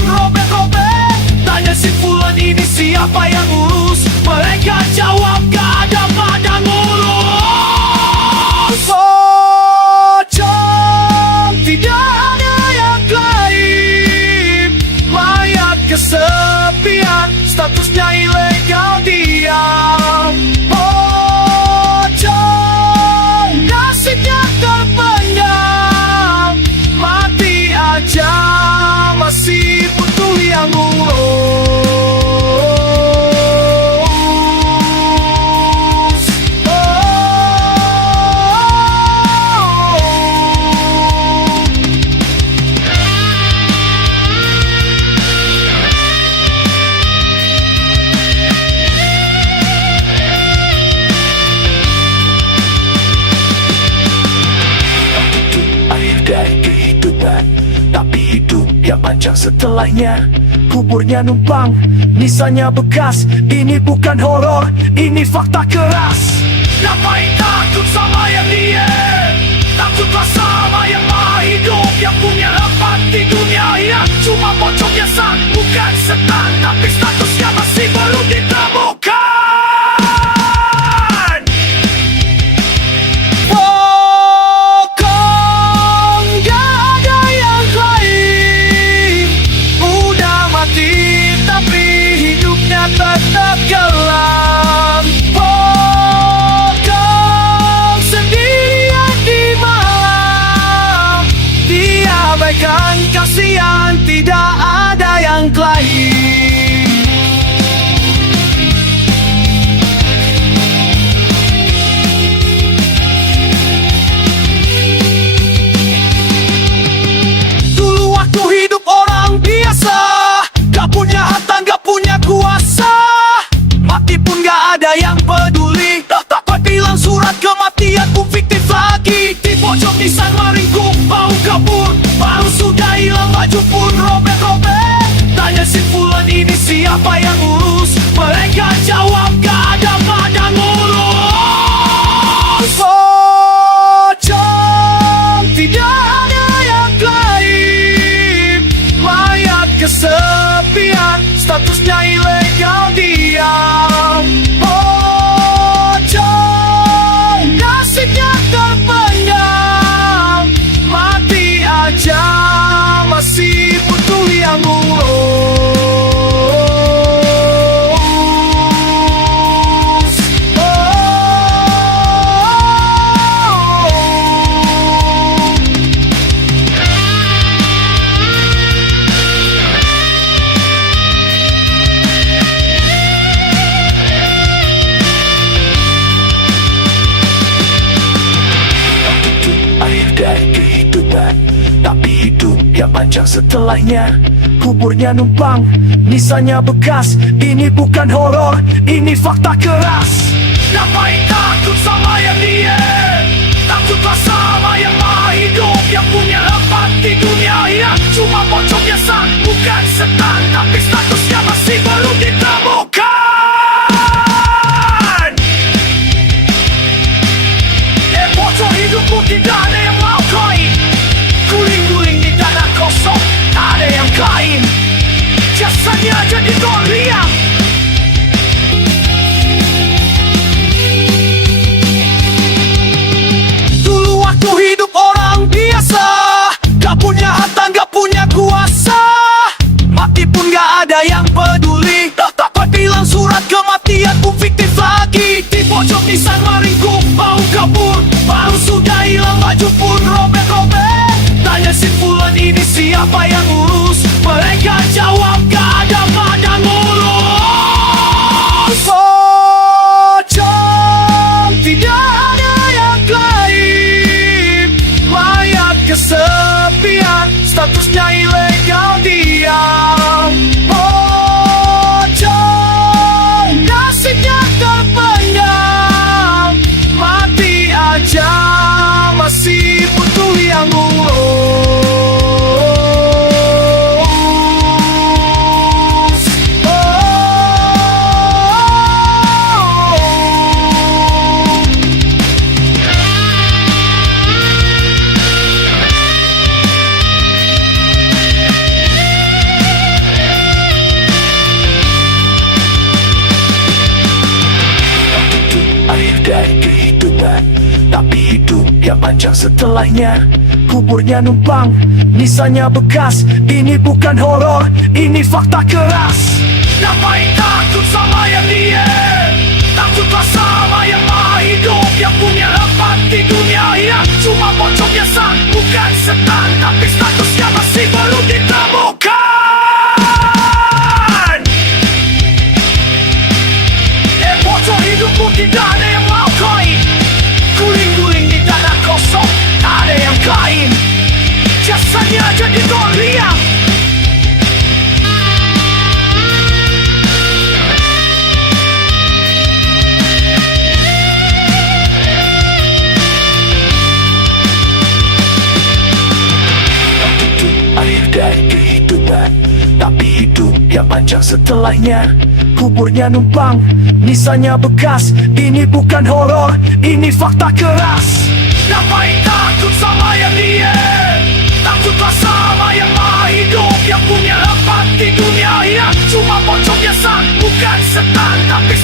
pun robek-robek. Tanya si fulan ini siapa yang urus, mereka jawab gak ada pada ngurus. Pocong tidak ada yang gaib, mayat kesepian, statusnya ilegal diam. Pocong nasibnya terpendam, mati aja masih butuh yang ngurus. Tapi hidup yang panjang setelahnya, kuburnya numpang, nisannya bekas. Ini bukan horor, ini fakta keras. Ngapain takut sama yang diem? Takutlah sama yang maha hidup, yang punya tempat di dunia yang cuma pocong biasa, bukan setan, tapi statusnya masih belum ditemukan. Tetap gelap, pocong sendirian di malam, diabaikan kasihan, tidak ada yang klaim. Dulu waktu hidup orang biasa, gak punya harta, gak punya kuasa, mati pun gak ada yang peduli. Tak bilang surat kematian pun fiktif lagi. Di pojok nisan meringkuk, mau kabur, baru sudah hilang, baju pun robek-robek. Tanya si fulan ini siapa yang urus, mereka jawab gak ada pada ngurus. Pocong tidak ada yang gaib, mayat kesepian, statusnya ilegal diam. Pocong nasibnya terpendam, mati aja masih butuh yang ngurus. Tapi hidup yang panjang setelahnya, kuburnya numpang, nisannya bekas. Ini bukan horor, ini fakta keras. Ngapain takut sama yang diem? Takutlah sama yang maha hidup, yang punya tempat di dunia yang cuma pocong biasa, bukan setan, tapi statusnya masih belum ditemukan. Pocong hidupmu tidak ada yang mau koin, guling-guling di tanah kosong, tak ada yang kain, jasanya jadi goliat. Dulu waktu hidup orang biasa, gak punya harta, gak punya kuasa, mati pun gak ada yang peduli. Tak bilang surat kematian pun fiktif lagi. Di pojok nisan meringkuk, mau kabur, baru sudah hilang, baju pun robek-robek. Tanya si fulan ini siapa yang urus, mereka jawab gak ada pada ngurus. Pocong tidak ada yang gaib, mayat kesepian, statusnya ilegal diam. Pocong nasibnya terpendam, mati aja masih butuh yang ngurus. panjang setelahnya kuburnya numpang. Nisannya bekas, ini bukan horor, ini fakta keras. Ngapain takut sama yang diem? Takutlah sama yang maha hidup, yang punya tempat di dunia yang cuma pocong biasa, bukan setan, tapi statusnya masih belum ditemukan. Pocong hidupmu tidak ada yang mau koin. Guling-guling di tanah kosong, tak ada yang kain. Jasanya jadi goliat. Akhir dari kehidupan, tapi hidup yang panjang setelahnya kuburnya numpang. Nisannya bekas, ini bukan horor, ini fakta keras. Ngapain takut sama yang diem? Takutlah sama yang maha hidup, yang punya tempat di dunia yang cuma pocong biasa, bukan setan, tapi